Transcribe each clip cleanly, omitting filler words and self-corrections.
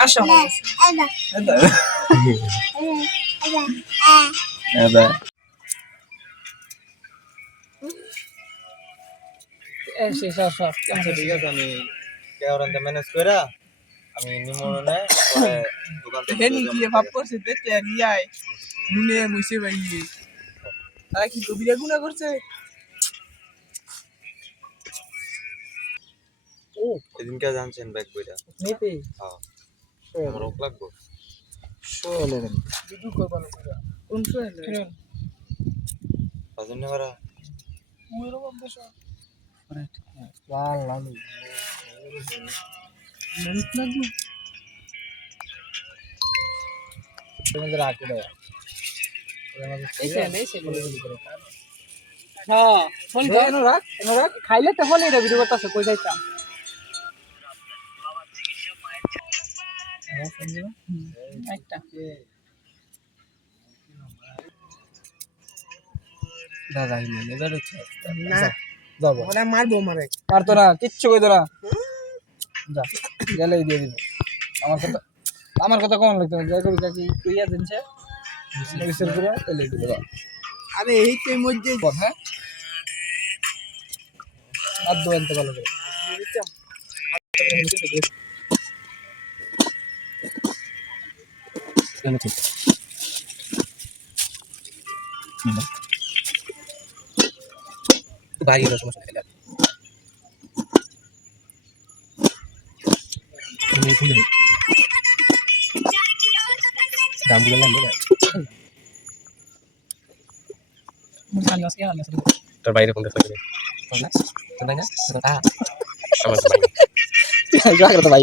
আসো শেষ আচ্ছা ঠিক আছে আমি কেওরানতে ম্যানেজ করে আমি নিমনে পরে দোকান থেকে হেনি কি ভাব করছে দেখতে নিয়াই নুনে মুছে ভাইয়ে তারা কি কবিরা গুনাহ করছে ও এদিনকে জানছেন ব্যাগ বইটা নিতে হ্যাঁ আমার ওক লাগবো শোলে দুদু করবানো পুরা কোন শোলে বাজনে মারা মুয়ের বাপ দেশ আরে লাল লাল মরিত লাগবে তোমাদের রাখো দে হ্যাঁ ফোন এনো রাখ খাইলে তো ফোন এটা ভিডিও করতেছে কই যাইতাম একটা দাদা মানে দাদা না যাব ওরা মারবো মারে পারতো না কিচ্ছু কইতো না যা গেলেই দিয়ে দিব আমার কথা কোন লাগতো না যাই কবি কাকি কইয়া দিনছে মিক্সার করে তেলে দিব আরে এই তো মধ্যে কথা আর দোয়ান তো ভালো করে গাড়ি এর সমস্যা নাই তুমি খুলে দাম গুলো লাগে না মুখানি আসে আর মেসে তোর বাইরে কোন দেখতে না তো না তা আমার বাইরে জায়গা তো ভাই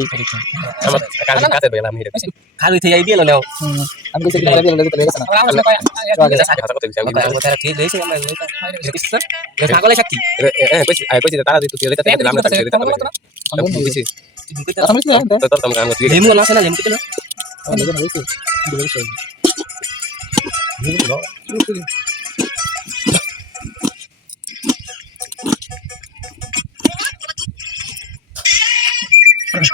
আমার কাছে বেলা আমি খালি থেকে আইডিয়া লও আমি কইছি কি আইডিয়া লও তো লেগেছে না আমরা কয় কথা কথা আমি কথা ঠিক হইছে আমরা পাগলে শক্তি কইছি তারা তুই তুই দেখতে আমরা তাকে দিতে পারবো আমি কইছি আমি কি জানি তো তোর কাম তুই লিমু না না লিমু তো না আমি জানি হইছে দিবেছে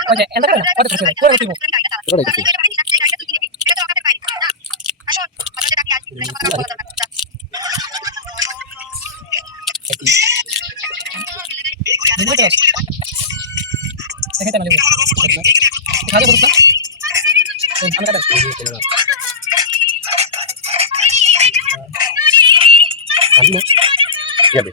oye entra cara otra cosa fuera último fuera último déjate mal déjate por favor anda cara alma ya ve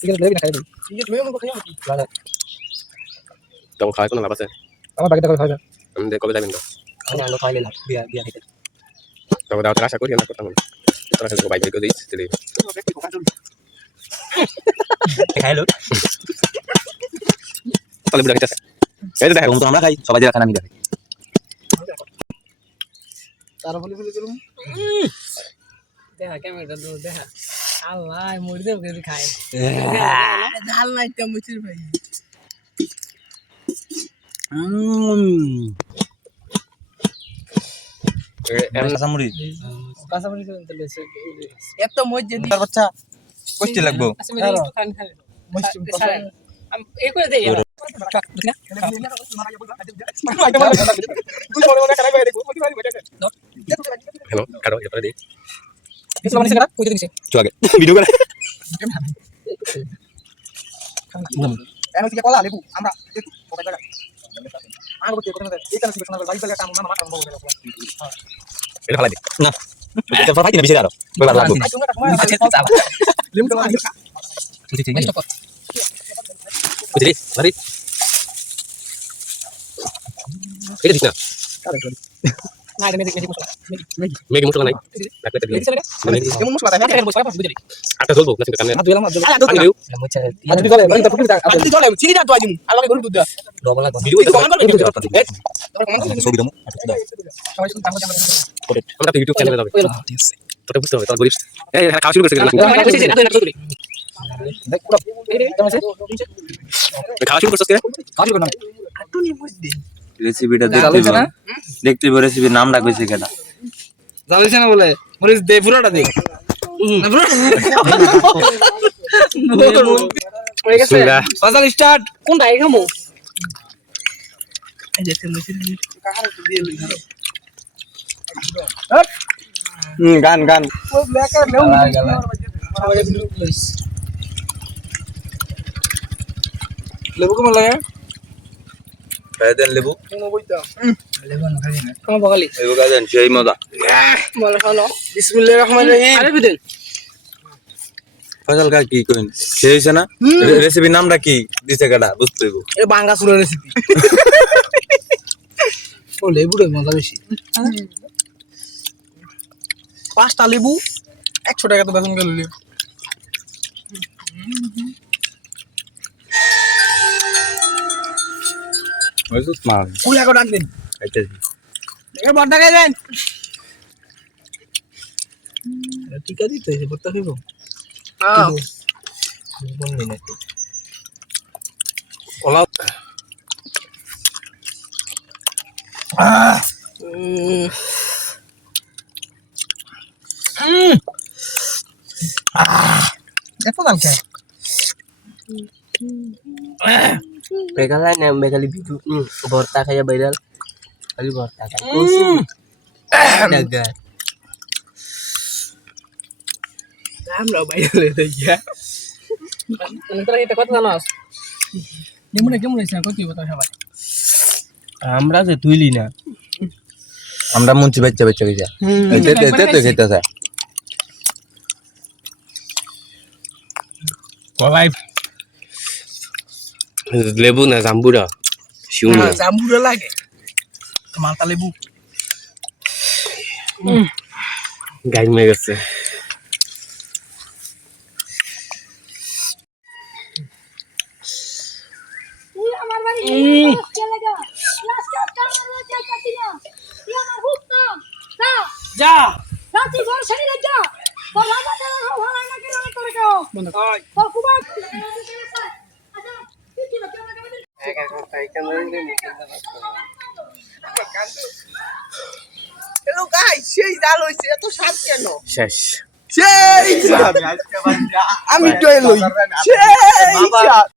ঠিক আছে না খাই দিই ঠিক আছে মেয়ে মনে খাই নাকি ভালো তো খাওয়া কোনো লাভ আছে আমার বাকিটা করে খাওয়া আমি কবে যাবেন তো আমি আলো খাইলে না বিয়া খেতে তো দাও আশা করি না করতাম তোরা খালি বাইক করে দিস দিলে খাইলো তাহলে বুঝা গেছে এই তো দেখো আমরা খাই সবাই দেখা না আমি দেখি তার বলে করুম দেখা ক্যামেরাটা দূর দেখা আল্লাহ মরে দেব যদি খায় ঝাল নাইটা মুচির ভাই কাঁচামরি কাঁচামরি তো লেছে এত মজে দি বাচ্চা কষ্টি লাগবো আচ্ছা মেরে একটু খান খান মস্ত আমি এই করে দেই হ্যালো কারো এটা দে কিছু মানে সেটা কইতে দিছে চল আগে ভিডিও করে এমন কি কলা লেবু আমরা একটু কোথায় জায়গা আর বলতে কোথায় এই কারণে শোনা যায় বাইক জায়গাটা আমরা মাথা বন্ধ করে রাখলাম এটা ফালাই দে না এটা ফালাই দিন বেশি আরো কইবার লাগবে লেবু তো আগে ঠিক ঠিক বুঝলি মারি এটা ঠিক না না এটা মেজি মশলা মেগি মশলা নাই রাখতে দিলে কেমন মশলা তাই না মশলা বুঝলি আটা জ্বলবো না কেন হাত দিলাম পানি দিও আজ দিলে মানে তো পুরো আজ দিলে চিনি দাও আজ আলাদা করে দুধ দাও ডবল লাগবে ভিডিও তো কমেন্ট করবে ছবি দাও সবাই শুনতে আমরা আমরা ইউটিউব চ্যানেলে যাবে ঠিক আছে তোটা বুঝতে হবে তোর গরিব এই খাওয়া শুরু করছে কেন দেখ পুরো এই কেমন আছে খাওয়া শুরু করছিস কেন খাওয়া শুরু করনা আটুনি বুঝ দে রেসিপিটা দেখতে না দেখতে রেসিপির নাম রাখবেছে কেন জানিস না বলে মরিস দে পুরোটা দে হয়ে গেছে বিসমিল্লাহ। বাজার স্টার্ট কোনটা খামো এই যে মুসির কাহার দিয়ে লই গান গান ওই ব্ল্যাকার লেউ লেবু কেমন লাগে খাই দেন লেবু কোন বইতা লেবু না খাই না খামো বগালি লেবু খাই দেন সেই মজা বলো হলো বিসমিল্লাহির রহমানির রহিম আরে বিদেন ফজল কা কি কইন সেই হইছে না রেসিপির নামটা কি দিছে কাটা বুঝতে হইব এ বাঙ্গা সুরের রেসিপি ও লেবুর মজা বেশি 5টা লেবু 100 টাকা তো বেতন গেল হইছো মার ফুল এক ডাক দিন খাইতেছি এ বড় টাকা দেন টিকা দিতে হইছে বড় টাকা দিব হ্যাঁ কোন মিনিট ওলা এত দাম খায় বেগালা না বেগালি বিদু ভর্তা খাইয়া বাইরাল খালি ভর্তা খাই দাগা আমরা বাইরে দেখিয়া তোরা এটা কত জানাস কেমন হইছে কত কথা সবাই আমরা যে তুইলি না আমরা মুন্সি বাচ্চা বাচ্চা গেছে এতে তো খেতেছে কলাই লেবু না জাম্বুরা শিউনা জাম্বুরা লাগে মালটা লেবু গাই মে গেছে তুই আমার বাড়ি চলে যা লাস্ট কাজ আমার চাই পাতি না তুই আমার হুক না যা যা রাতি ঘর ছেড়ে যা তোর রাজা দেওয়া ভালো না কেন তোর কেউ তোর কুবা আচ্ছা তুই কি বাচ্চা না হ্যালো গাইস সেই জাল হইছে এত স্বাদ কেন শেষ সেই আমি জয় লই সেই স্বাদ